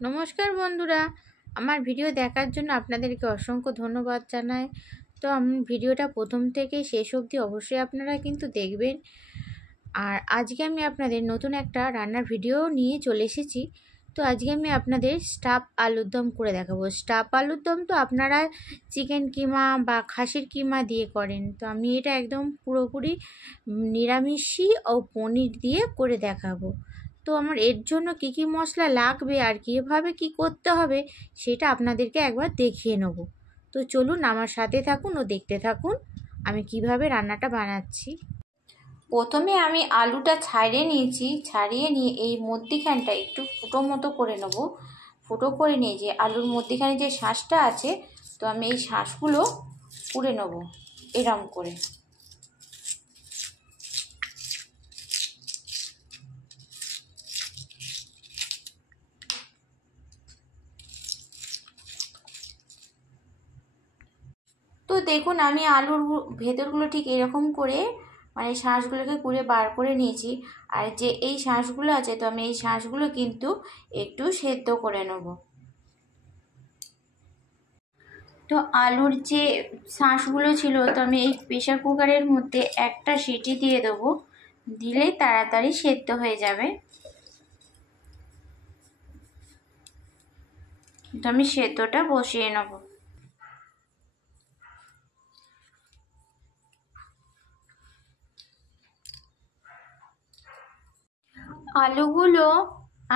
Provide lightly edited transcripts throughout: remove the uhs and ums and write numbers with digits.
নমস্কার বন্ধুরা, আমার ভিডিও দেখার জন্য আপনাদেরকে অসংখ্য ধন্যবাদ জানাই। তো আমি ভিডিওটা প্রথম থেকে শেষ অবধি অবশ্যই আপনারা কিন্তু দেখবেন। আর আজকে আমি আপনাদের নতুন একটা রান্নার ভিডিও নিয়ে চলে এসেছি। তো আজকে আমি আপনাদের স্টাফ আলুর দম করে দেখাবো। স্টাফ আলুর দম তো আপনারা চিকেন কিমা বা খাসির কিমা দিয়ে করেন, তো আমি এটা একদম পুরোপুরি নিরামিষই ও পনির দিয়ে করে দেখাবো। তো আমার এর জন্য কি কি মশলা লাগবে আর কীভাবে কি করতে হবে সেটা আপনাদেরকে একবার দেখিয়ে নেব। তো চলুন আমার সাথে থাকুন ও দেখতে থাকুন আমি কিভাবে রান্নাটা বানাচ্ছি। প্রথমে আমি আলুটা ছাড়িয়ে নিয়েছি, ছাড়িয়ে নিয়ে এই মধ্যিখানটা একটু ফুটো মতো করে নেব। ফুটো করে নিয়ে যে আলুর মধ্যিখানে যে শাঁসটা আছে, তো আমি এই শাঁসগুলো পুড়ে নেব এরম করে। তো দেখুন আমি আলুর ভেতরগুলো ঠিক এরকম করে মানে শাঁসগুলোকে পুড়ে বার করে নিয়েছি। আর যে এই শাঁসগুলো আছে, তো আমি এই শাঁসগুলো কিন্তু একটু সেদ্ধ করে নেব। তো আলুর যে শাঁসগুলো ছিল, তো আমি এই প্রেশার কুকারের মধ্যে একটা সিটি দিয়ে দেবো, দিলেই তাড়াতাড়ি সেদ্ধ হয়ে যাবে। তো আমি সেদ্ধটা বসিয়ে নেব। আলুগুলো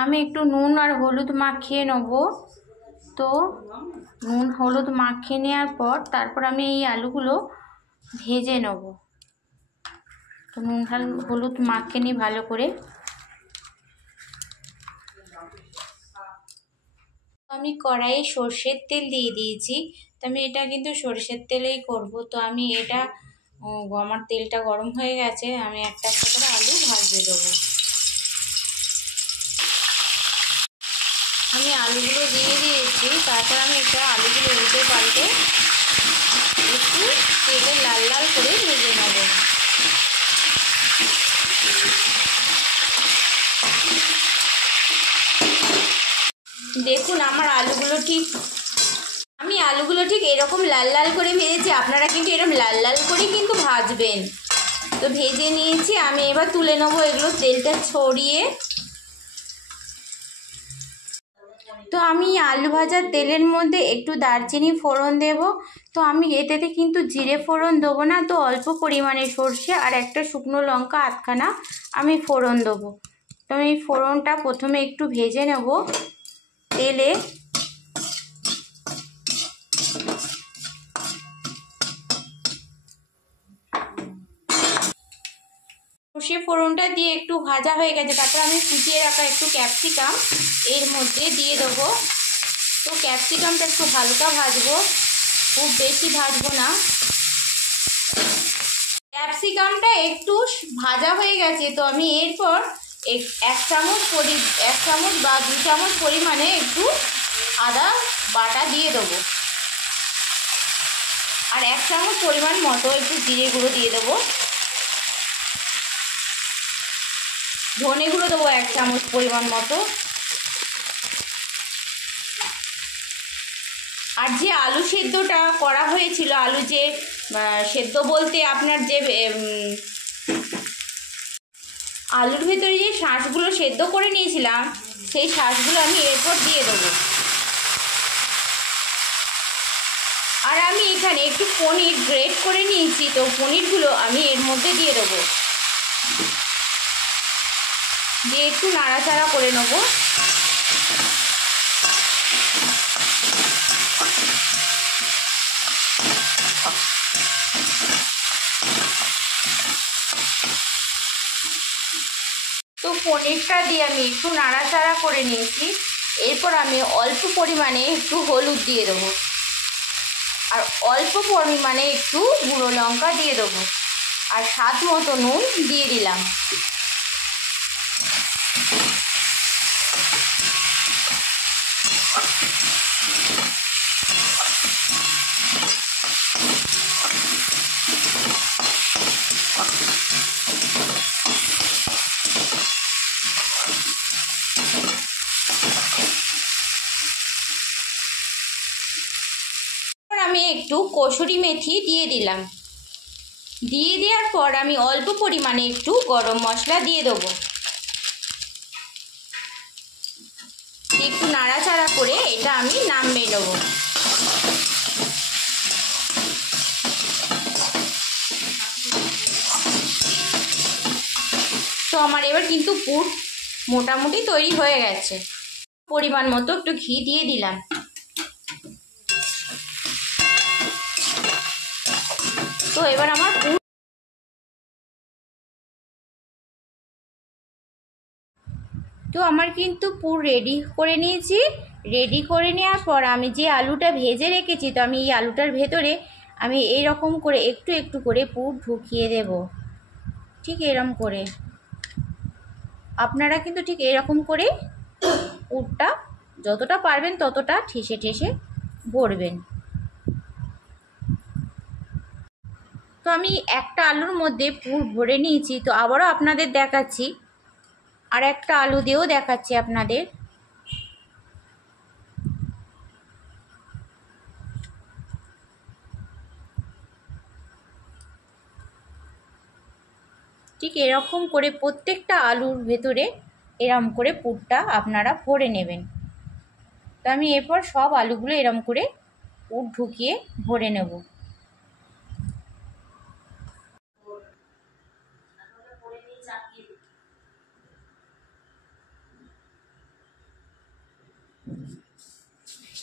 আমি একটু নুন আর হলুদ মাখিয়ে নেব। তো নুন হলুদ মাখিয়ে নেওয়ার পর তারপর আমি এই আলুগুলো ভেজে নেব। তো নুন হলুদ মাখিয়ে নিই ভালো করে। আমি কড়াইয়ে সর্ষের তেল দিয়ে দিয়েছি। তো আমি এটা কিন্তু সর্ষের তেলেই করব। তো আমি এটা আমার তেলটা গরম হয়ে গেছে, আমি একটা একটা করে আলু ভাজতে দেবো। আমি আলুগুলো দিয়ে দিয়েছি, তারপর আমি এটা আলুগুলো উল্টে পাল্টে একটু তেলে লাল লাল করে ভেজে নেব। দেখুন আমার আলুগুলো ঠিক এরকম লাল লাল করে ভেজেছি। আপনারা কিন্তু এরকম লাল লাল করেই কিন্তু ভাজবেন। তো ভেজে নিয়েছি, আমি এবার তুলে নেবো এগুলো তেলটা ছড়িয়ে। তো আমি আলু ভাজার তেলের মধ্যে একটু দারচিনি ফোড়ন দেব। তো আমি এতেতে কিন্তু জিরে ফোড়ন দেবো না, তো অল্প পরিমাণে সর্ষে আর একটা শুকনো লঙ্কা আধখানা আমি ফোড়ন দেবো। তো আমি ফোড়নটা প্রথমে একটু ভেজে নেব তেলে। সর্ষে ফোড়নটা দিয়ে একটু ভাজা হয়ে গেছে, তারপর আমি কুচিয়ে রাখা একটু ক্যাপসিকাম এর মধ্যে দিয়ে দেবো। তো ক্যাপসিকামটা একটু হালকা ভাজবো, খুব বেশি ভাজবো না। ক্যাপসিকামটা একটু ভাজা হয়ে গেছে, তো আমি এরপর এক চামচ বা 2 চামচ পরিমাণে একটু আদা বাটা দিয়ে দেবো। আর 1 চামচ পরিমাণ মতো একটু জিরে গুঁড়ো দিয়ে দেবো। ধনে গুঁড়ো দেবো 1 চামচ পরিমাণ মতো। আর যে আলু সেদ্ধটা করা হয়েছিল, আলু যে সেদ্ধ বলতে আপনার যে আলুর ভেতরে যে শাঁসগুলো সেদ্ধ করে নিয়েছিলাম, সেই শাঁসগুলো আমি এরপর দিয়ে দেবো। আর আমি এখানে একটু পনির গ্রেট করে নিয়েছি, তো পনিরগুলো আমি এর মধ্যে দিয়ে দেবো, দিয়ে একটু নাড়াচাড়া করে নেব। তো পনিরটা দিয়ে আমি একটু নাড়াচাড়া করে নিয়েছি। এরপর আমি অল্প পরিমাণে একটু হলুদ দিয়ে দেবো আর অল্প পরিমাণে একটু গুঁড়ো লঙ্কা দিয়ে দেবো আর স্বাদ মতো নুন দিয়ে দিলাম। একটু কসুরি মেথি দিয়ে দিলাম। দিয়ে দেওয়ার পর আমি অল্প পরিমাণে একটু গরম মশলা দিয়ে দেবো। একটু নাড়াচাড়া করে এটা আমি নামিয়ে নেবো। তো আমার এবার কিন্তু পুর মোটামুটি তৈরি হয়ে গেছে। পরিমাণ মতো একটু ঘি দিয়ে দিলাম। তো এবার আমার পুর কিন্তু পুর রেডি করে নিয়েছি। রেডি করে নেওয়ার পর আমি যে আলুটা ভেজে রেখেছি, তো আমি এই আলুটার ভেতরে আমি এইরকম করে একটু একটু করে পুর ঢুকিয়ে দেব। ঠিক এরকম করে আপনারা কিন্তু ঠিক এরকম করে পুরটা যতটা পারবেন ততটা ঠেসে ঠেসে ভরবেন। তো আমি একটা আলুর মধ্যে পুর ভরে নিয়েছি। তো আবারও আপনাদের দেখাচ্ছি, আর একটা আলু দিয়েও দেখাচ্ছি আপনাদের। ঠিক এরকম করে প্রত্যেকটা আলুর ভেতরে এরম করে পুরটা আপনারা ভরে নেবেন। তো আমি এরপর সব আলুগুলো এরম করে পুর ঢুকিয়ে ভরে নেব।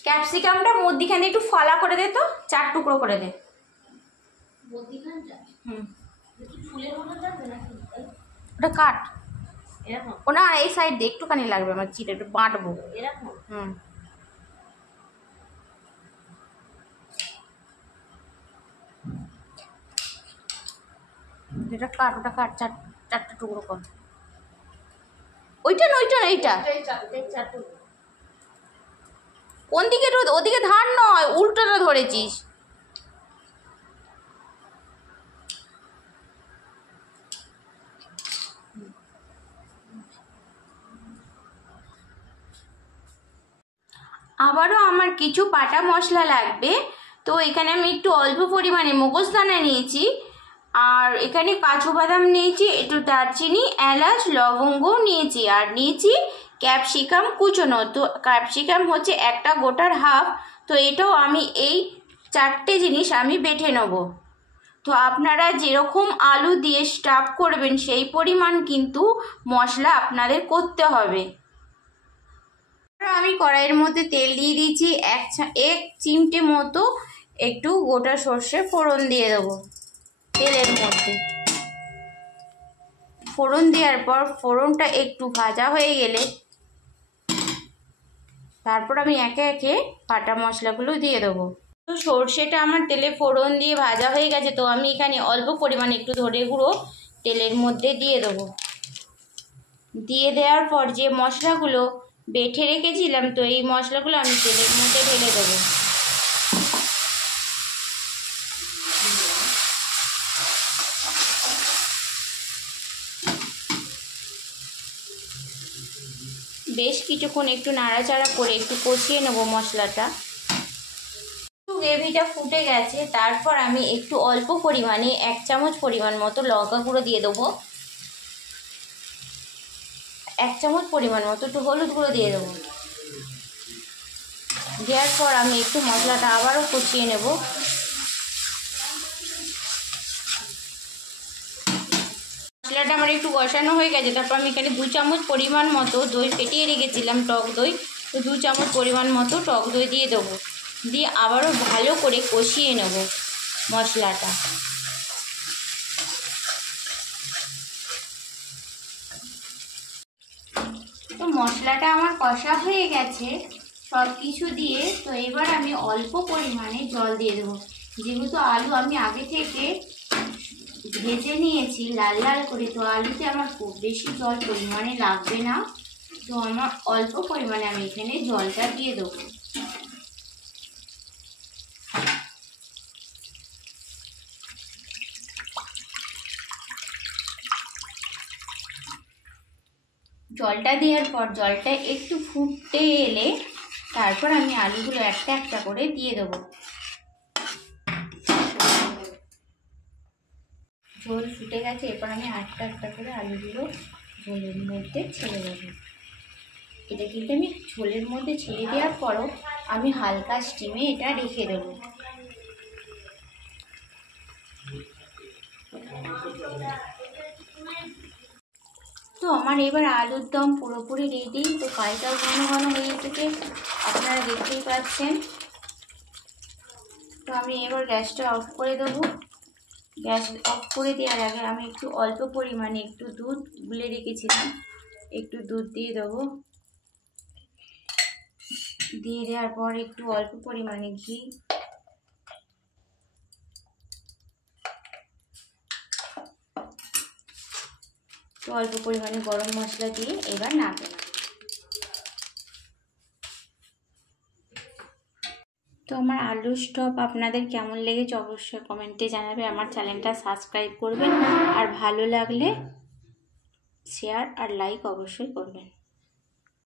ক্যাপসিকামটা মধ্যিখানে একটু ফালা করে দে, তো 4 টুকরো করে দে মধ্যিখানটা। ওটা কাট এরকম। ও না, এই সাইড দিয়ে একটুখানি লাগবে, আমার চিড়ে একটু বাঁটবো এরকম। যেটা কাট ওটা কাট, 4টা টুকরো কর। ওইটা না এইটা। কোন দিকে? ওদিকে ধার নয়, উল্টোটা ধরেছিস। আবারও আমার কিছু বাটা মশলা লাগবে। তো এখানে আমি একটু অল্প পরিমাণে মগজদানা নিয়েছি, আর এখানে কাজু বাদাম নিয়েছি, একটু দারচিনি, এলাচ, লবঙ্গও নিয়েছি, আর নিয়েছি ক্যাপসিকাম কুচোনো। তো ক্যাপসিকাম হচ্ছে একটা গোটার হাফ। তো এটাও আমি এই 4টে জিনিস আমি বেটে নেব। তো আপনারা যেরকম আলু দিয়ে স্টাফ করবেন সেই পরিমাণ কিন্তু মশলা আপনাদের করতে হবে। আমি কড়াইয়ের মধ্যে তেল দিয়ে দিয়েছি, এক চিমটে মতো একটু গোটা সর্ষে ফোড়ন দিয়ে দেবো তেলের মধ্যে। ফোড়ন দেওয়ার পর ফোড়নটা একটু ভাজা হয়ে গেলে তারপর আমি একে একে বাটা মশলাগুলো দিয়ে দেবো। তো সর্ষেটা আমার তেলে ফোড়ন দিয়ে ভাজা হয়ে গেছে। তো আমি এখানে অল্প পরিমাণে একটু ধনে গুঁড়ো তেলের মধ্যে দিয়ে দেবো। দিয়ে দেওয়ার পর যে মশলাগুলো বেটে রেখেছিলাম, তো এই মশলাগুলো আমি তেলের মধ্যে ঢেলে দেবো। বেশ কিছুক্ষণ একটু নাড়াচাড়া করে একটু কষিয়ে নেবো মশলাটা। গ্রেভিটা ফুটে গেছে, তারপর আমি একটু অল্প পরিমাণে 1 চামচ পরিমাণ মতো লঙ্কা গুঁড়ো দিয়ে দেবো। 1 চামচ পরিমাণ মতো একটু হলুদ গুঁড়ো দিয়ে দেবো। দেওয়ার পর আমি একটু মশলাটা আবারও কষিয়ে নেব। মশলাটা আমার একটু কষানো হয়ে গেছে। তারপর আমি এখানে 2 চামচ পরিমাণ মতো দই ফেটিয়ে রেখেছিলাম, টক দই। তো 2 চামচ পরিমাণ মতো টক দই দিয়ে দেবো। দিয়ে আবারও ভালো করে কষিয়ে নেব মশলাটা। তো মশলাটা আমার কষা হয়ে গেছে সব কিছু দিয়ে। তো এবার আমি অল্প পরিমাণে জল দিয়ে দেবো। যেহেতু আলু আমি আগে থেকে ভেজে নিয়েছি লাল লাল করে, তো আলুতে আমার খুব বেশি জল পরিমাণে লাগবে না। তো আমার অল্প পরিমাণে আমি এখানে জলটা দিয়ে দেবো। জলটা দেওয়ার পর জলটা একটু ফুটে এলে তারপর আমি আলুগুলো একটা একটা করে দিয়ে দেবো। ঝোল ফুটে গেছে। এরপর আমি একটা একটা করে আলুগুলো ঝোলের মধ্যে ছেড়ে দেবো। এটা কিন্তু আমি ঝোলের মধ্যে ছেড়ে দেওয়ার পরও আমি হালকা স্টিমে এটা রেখে দেবো। তো আমার এবার আলুর দম পুরোপুরি রেডি। তো কাইটাও ঘন ঘন হয়ে এসেছে, আপনারা দেখতেই পাচ্ছেন। তো আমি এবার গ্যাসটা অফ করে দেবো। গ্যাস অফ করে দেওয়ার আগে আমি একটু অল্প পরিমাণে একটু দুধ গুলে রেখেছিলাম, একটু দুধ দিয়ে দেবো। দিয়ে দেওয়ার পর একটু অল্প পরিমাণে ঘি, তো অল্প পরিমাণে গরম মশলা দিয়ে এবার নাড়তে হবে। তো আমার আলুর চপ আপনাদের কেমন লেগেছে অবশ্যই কমেন্টে জানাবে। আমার চ্যানেলটা সাবস্ক্রাইব করবেন, আর ভালো লাগলে শেয়ার আর লাইক অবশ্যই করবেন।